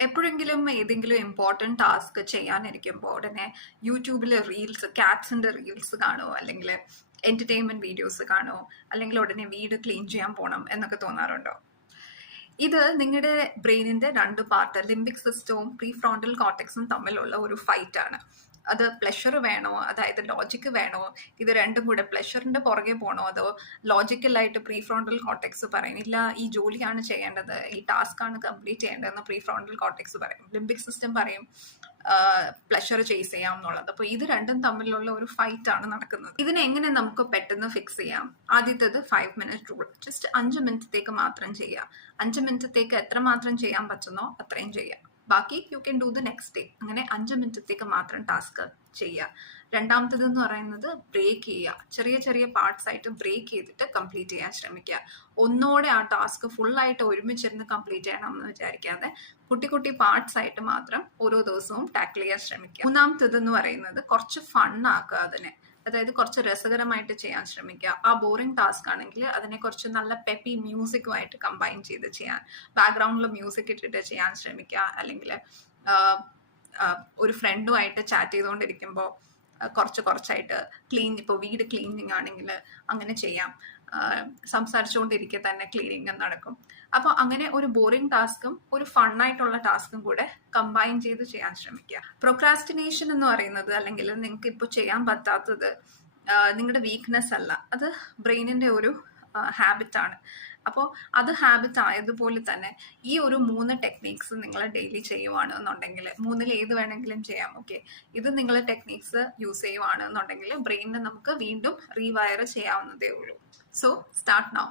എപ്പോഴെങ്കിലും ഏതെങ്കിലും important task ചെയ്യാനിരിക്കുമ്പോൾ ഉടനെ യൂട്യൂബിൽ റീൽസ്, കാറ്റ്സിൻ്റെ റീൽസ് കാണുമോ, അല്ലെങ്കിൽ എൻ്റർടൈൻമെൻറ്റ് വീഡിയോസ് കാണുമോ, അല്ലെങ്കിൽ ഉടനെ വീട് ക്ലീൻ ചെയ്യാൻ പോകണം എന്നൊക്കെ തോന്നാറുണ്ടോ? ഇത് നിങ്ങളുടെ ബ്രെയിനിൻ്റെ രണ്ട് പാർട്ട്, ലിംബിക് സിസ്റ്റവും പ്രീ ഫ്രോണ്ടൽ കോർട്ടെക്സും തമ്മിലുള്ള ഒരു ഫൈറ്റാണ്. അത് പ്ലഷർ വേണോ, അതായത് ലോജിക്ക് വേണോ, ഇത് രണ്ടും കൂടെ പ്ലഷറിന്റെ പുറകെ പോകണോ, അതോ ലോജിക്കലായിട്ട് പ്രീ ഫ്രോണ്ടൽ കോർട്ടെക്സ് പറയും ഇല്ല ഈ ജോലിയാണ് ചെയ്യേണ്ടത്, ഈ ടാസ്ക് ആണ് കംപ്ലീറ്റ് ചെയ്യേണ്ടതെന്ന് പ്രീ ഫ്രോണ്ടൽ കോർട്ടെക്സ് പറയും. ലിംബിക് സിസ്റ്റം പറയും പ്ലഷർ ചേസ് ചെയ്യാം എന്നുള്ളത്. അപ്പോൾ ഇത് രണ്ടും തമ്മിലുള്ള ഒരു ഫൈറ്റ് ആണ് നടക്കുന്നത്. ഇതിനെ എങ്ങനെ നമുക്ക് പെട്ടെന്ന് ഫിക്സ് ചെയ്യാം? ആദ്യത്തേത് 5 മിനിറ്റ് റൂൾ. ജസ്റ്റ് 5 മിനിറ്റത്തേക്ക് മാത്രം ചെയ്യുക. 5 മിനിറ്റത്തേക്ക് എത്രമാത്രം ചെയ്യാൻ പറ്റുന്നോ അത്രയും ചെയ്യുക. ബാക്കി you can do the next day. അങ്ങനെ 5 മിനിറ്റത്തേക്ക് മാത്രം ടാസ്ക് ചെയ്യുക. രണ്ടാമത്തേത് എന്ന് പറയുന്നത് ബ്രേക്ക് ചെയ്യുക. ചെറിയ ചെറിയ പാർട്സ് ആയിട്ട് ബ്രേക്ക് ചെയ്തിട്ട് കംപ്ലീറ്റ് ചെയ്യാൻ ശ്രമിക്കുക. ഒന്നോടെ ആ ടാസ്ക് ഫുള്ളായിട്ട് ഒരുമിച്ചിരുന്ന് കംപ്ലീറ്റ് ചെയ്യണം എന്ന് വിചാരിക്കാതെ കുട്ടി കുട്ടി പാർട്സ് ആയിട്ട് മാത്രം ഓരോ ദിവസവും ടാക്കിൾ ചെയ്യാൻ ശ്രമിക്കുക. മൂന്നാമത്തേത് എന്ന് പറയുന്നത് കുറച്ച് ഫണ്ണാക്കുക അതിനെ. അതായത് കുറച്ച് രസകരമായിട്ട് ചെയ്യാൻ ശ്രമിക്കുക. ആ ബോറിംഗ് ടാസ്ക് ആണെങ്കിൽ അതിനെ കുറച്ച് നല്ല പെപ്പി മ്യൂസിക്കുമായിട്ട് കമ്പൈൻ ചെയ്ത് ചെയ്യാൻ, ബാക്ക്ഗ്രൗണ്ടിൽ മ്യൂസിക് ഇട്ടിട്ട് ചെയ്യാൻ ശ്രമിക്കുക. അല്ലെങ്കിൽ ഒരു ഫ്രണ്ടുമായിട്ട് ചാറ്റ് ചെയ്തുകൊണ്ടിരിക്കുമ്പോൾ കുറച്ചായിട്ട് ഇപ്പോൾ വീട് ക്ലീനിങ് ആണെങ്കിൽ അങ്ങനെ ചെയ്യാം. സംസാരിച്ചുകൊണ്ടിരിക്കെ തന്നെ ക്ലീനിങ് നടക്കും. അപ്പോൾ അങ്ങനെ ഒരു ബോറിംഗ് ടാസ്കും ഒരു ഫണ്ണായിട്ടുള്ള ടാസ്കും കൂടെ കമ്പൈൻ ചെയ്ത് ചെയ്യാൻ ശ്രമിക്കുക. പ്രൊക്രാസ്റ്റിനേഷൻ എന്ന് പറയുന്നത്, അല്ലെങ്കിൽ നിങ്ങൾക്ക് ഇപ്പോൾ ചെയ്യാൻ പറ്റാത്തത് നിങ്ങളുടെ വീക്ക്നെസ് അല്ല, അത് ബ്രെയിനിന്റെ ഒരു ഹാബിറ്റാണ്. അപ്പോൾ അത് ഹാബിറ്റ് ആയതുപോലെ തന്നെ ഈ ഒരു 3 ടെക്നീക്സ് നിങ്ങൾ ഡെയിലി ചെയ്യുവാണ് എന്നുണ്ടെങ്കിൽ, 3-ൽ ഏത് വേണമെങ്കിലും ചെയ്യാം. ഓക്കെ, ഇത് നിങ്ങൾ ടെക്നീക്സ് യൂസ് ചെയ്യുവാണ് എന്നുണ്ടെങ്കിൽ ബ്രെയിനിനെ നമുക്ക് വീണ്ടും റീവയർ ചെയ്യാവുന്നതേ ഉള്ളൂ. So start now.